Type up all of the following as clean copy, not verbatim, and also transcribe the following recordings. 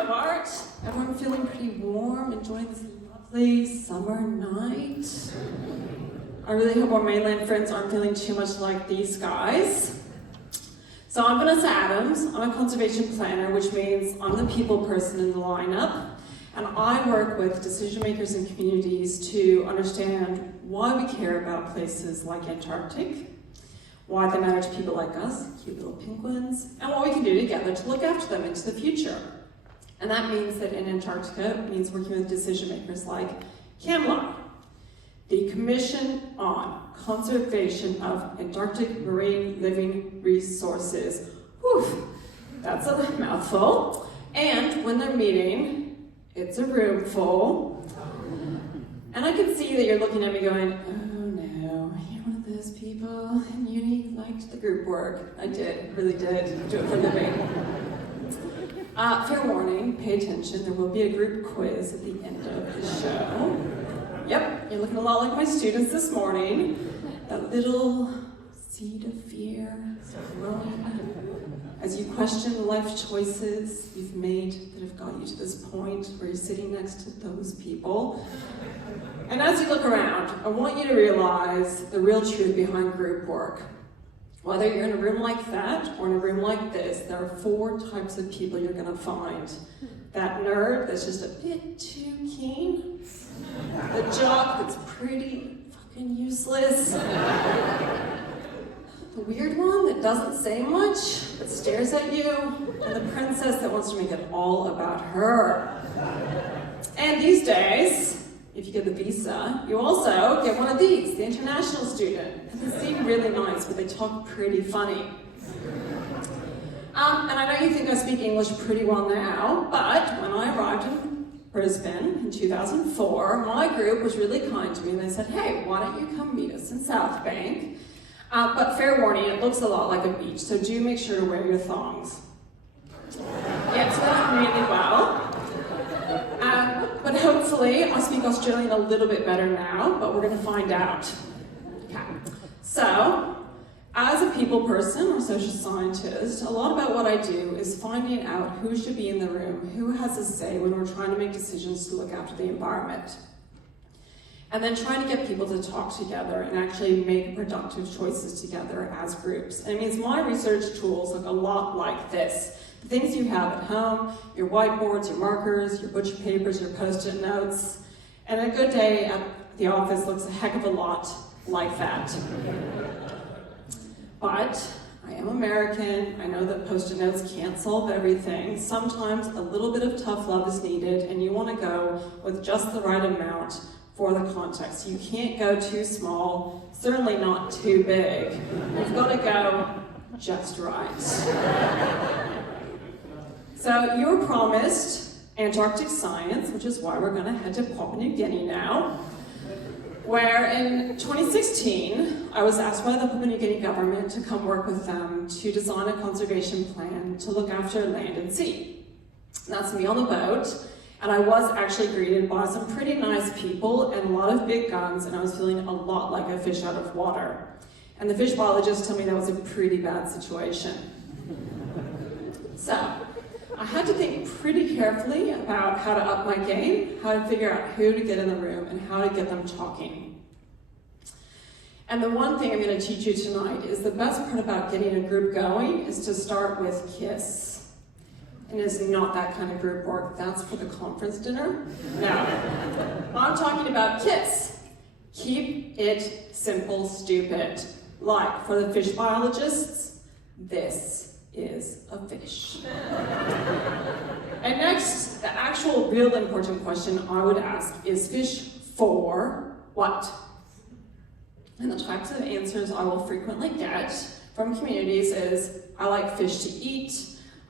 Hobart. Everyone feeling pretty warm, enjoying this lovely summer night. I really hope our mainland friends aren't feeling too much like these guys. So I'm Vanessa Adams. I'm a conservation planner, which means I'm the people person in the lineup. And I work with decision makers and communities to understand why we care about places like Antarctic, why they matter to people like us, cute little penguins, and what we can do together to look after them into the future. And that means that in Antarctica, it means working with decision makers like CAMLA, the Commission on Conservation of Antarctic Marine Living Resources. Whew, that's a mouthful. And when they're meeting, it's a room full. And I can see that you're looking at me going, oh no, you're one of those people in uni who liked the group work. I did, really did, do it for a living. Fair warning, pay attention, there will be a group quiz at the end of the show. Yep, you're looking a lot like my students this morning. That little seed of fear is growing as you question the life choices you've made that have got you to this point where you're sitting next to those people. And as you look around, I want you to realize the real truth behind group work. Whether you're in a room like that or in a room like this, there are 4 types of people you're going to find. That nerd that's just a bit too keen, the jock that's pretty fucking useless, the weird one that doesn't say much but stares at you, and the princess that wants to make it all about her. And these days, if you get the visa, you also get one of these, the international student. And they seem really nice, but they talk pretty funny. And I know you think I speak English pretty well now, but when I arrived in Brisbane in 2004, my group was really kind to me and they said, hey, why don't you come meet us in South Bank? But fair warning, it looks a lot like a beach, so do make sure to wear your thongs. Yeah, so that went really well. But hopefully, I speak Australian a little bit better now, but we're going to find out. Okay. So, as a people person or social scientist, a lot about what I do is finding out who should be in the room, who has a say when we're trying to make decisions to look after the environment. And then trying to get people to talk together and actually make productive choices together as groups. And it means my research tools look a lot like this. The things you have at home, your whiteboards, your markers, your butcher papers, your post-it notes. And a good day at the office looks a heck of a lot like that. But I am American. I know that post-it notes can't solve everything. Sometimes a little bit of tough love is needed, and you want to go with just the right amount for the context. You can't go too small, certainly not too big. You've got to go just right. So you were promised Antarctic science, which is why we're going to head to Papua New Guinea now, where in 2016, I was asked by the Papua New Guinea government to come work with them to design a conservation plan to look after land and sea. And that's me on the boat, and I was actually greeted by some pretty nice people and a lot of big guns, and I was feeling a lot like a fish out of water. And the fish biologist told me that was a pretty bad situation. So, I had to think pretty carefully about how to up my game, how to figure out who to get in the room, and how to get them talking. And the one thing I'm going to teach you tonight is the best part about getting a group going is to start with KISS. And it's not that kind of group work, that's for the conference dinner. No, I'm talking about KISS. Keep it simple, stupid. Like, for the fish biologists, this is a fish. And next, the actual real important question I would ask is fish for what? And the types of answers I will frequently get from communities is, I like fish to eat,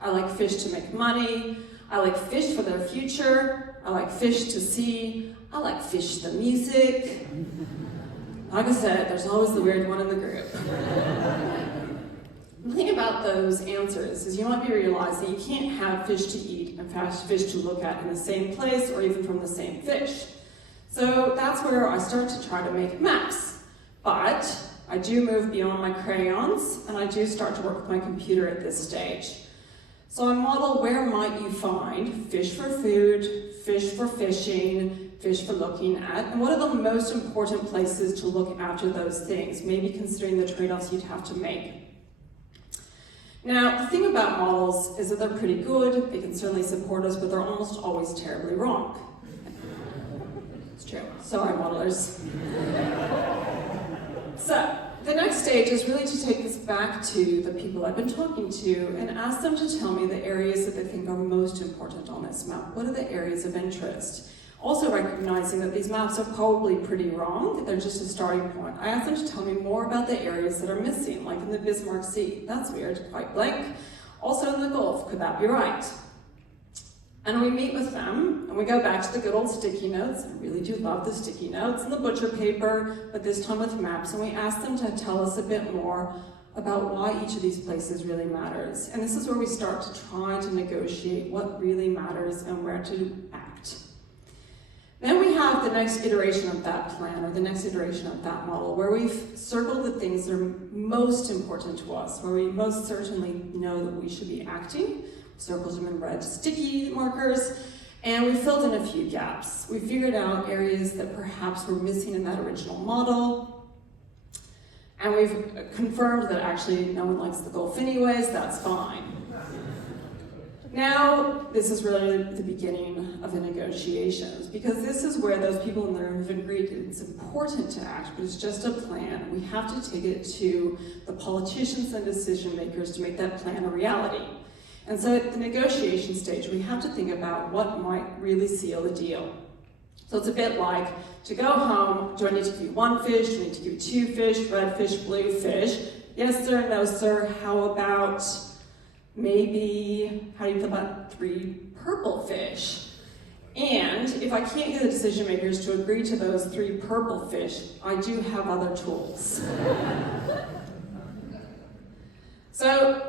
I like fish to make money, I like fish for their future, I like fish to see, I like fish the music. Like I said, there's always the weird one in the group. The thing about those answers is you might be realizing that you can't have fish to eat and fish to look at in the same place or even from the same fish. So that's where I start to try to make maps. But I do move beyond my crayons and I do start to work with my computer at this stage. So I model where might you find fish for food, fish for fishing, fish for looking at, and what are the most important places to look after those things, maybe considering the trade-offs you'd have to make. Now, the thing about models is that they're pretty good, they can certainly support us, but they're almost always terribly wrong. It's true. Sorry, modelers. So, the next stage is really to take this back to the people I've been talking to and ask them to tell me the areas that they think are most important on this map. What are the areas of interest? Also recognizing that these maps are probably pretty wrong, they're just a starting point. I asked them to tell me more about the areas that are missing, like in the Bismarck Sea. That's weird, quite blank. Also in the Gulf, could that be right? And we meet with them, and we go back to the good old sticky notes. I really do love the sticky notes and the butcher paper, but this time with maps, and we ask them to tell us a bit more about why each of these places really matters. And this is where we start to try to negotiate what really matters and where to act. Then we have the next iteration of that plan, or the next iteration of that model, where we've circled the things that are most important to us, where we most certainly know that we should be acting. Circled them in red sticky markers, and we filled in a few gaps. We figured out areas that perhaps were missing in that original model, and we've confirmed that actually no one likes the Gulf anyways, that's fine. Now, this is really the beginning of the negotiations, because this is where those people in the room have agreed it's important to act, but it's just a plan. We have to take it to the politicians and decision makers to make that plan a reality. And so at the negotiation stage, we have to think about what might really seal the deal. So it's a bit like, to go home, do I need to give you one fish? Do I need to give you two fish? Red fish, blue fish? Yes, sir, no, sir. How about maybe, how do you feel about 3 purple fish? And if I can't get the decision makers to agree to those 3 purple fish, I do have other tools. So,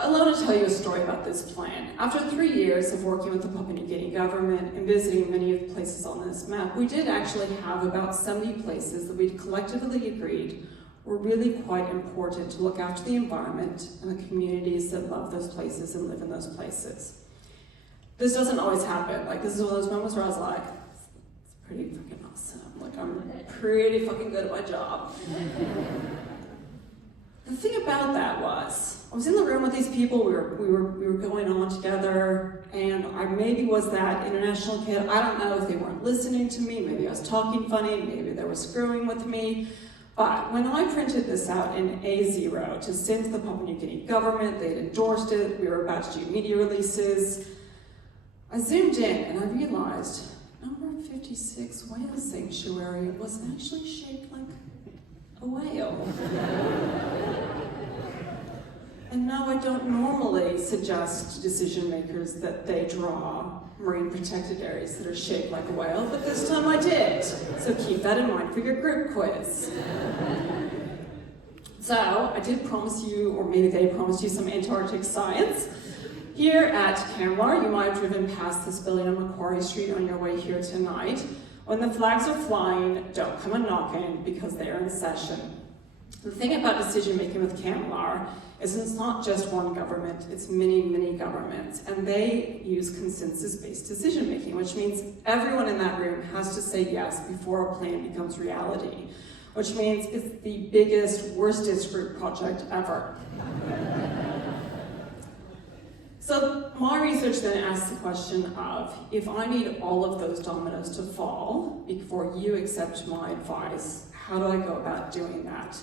I want to tell you a story about this plan. After 3 years of working with the Papua New Guinea government and visiting many of the places on this map, we did actually have about 70 places that we'd collectively agreed were really quite important to look after the environment and the communities that love those places and live in those places. This doesn't always happen. Like, this is one of those moments where I was like, it's pretty fucking awesome. Like, I'm pretty fucking good at my job. The thing about that was, I was in the room with these people, we were going on together, and I maybe was that international kid. I don't know if they weren't listening to me, maybe I was talking funny, maybe they were screwing with me. But when I printed this out in A0 to send to the Papua New Guinea government, they'd endorsed it, we were about to do media releases, I zoomed in and I realized number 56 whale sanctuary was actually shaped like a whale. And now I don't normally suggest to decision makers that they draw marine protected areas that are shaped like a whale, but this time I did. So keep that in mind for your group quiz. So I did promise you, or maybe they promised you, some Antarctic science. Here at Kamlar, you might have driven past this building on Macquarie Street on your way here tonight. When the flags are flying, don't come a knocking because they are in session. The thing about decision making with Kamlar is it's not just one government, it's many, many governments, and they use consensus-based decision making, which means everyone in that room has to say yes before a plan becomes reality, which means it's the biggest, worstest group project ever. So my research then asks the question of, if I need all of those dominoes to fall before you accept my advice, how do I go about doing that?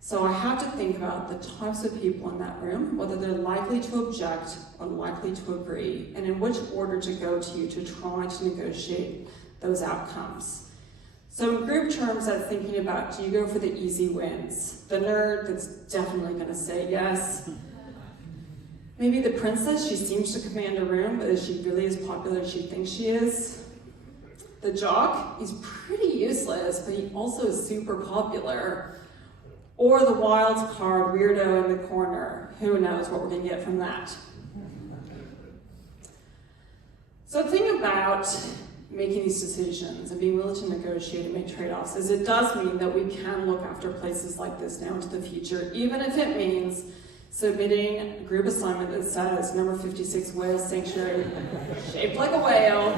So I have to think about the types of people in that room, whether they're likely to object or likely to agree, and in which order to go to you to try to negotiate those outcomes. So in group terms, that's thinking about, do you go for the easy wins? The nerd that's definitely going to say yes. Maybe the princess, she seems to command a room, but is she really as popular as she thinks she is? The jock, he's pretty useless, but he also is super popular. Or the wild card weirdo in the corner. Who knows what we're going to get from that? So the thing about making these decisions and being willing to negotiate and make trade-offs is it does mean that we can look after places like this now into the future, even if it means submitting a group assignment that says number 56 whale sanctuary, shaped like a whale.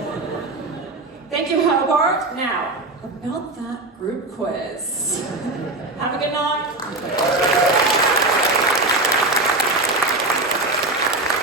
Thank you, Hobart. Now, about that group quiz. Have a good night.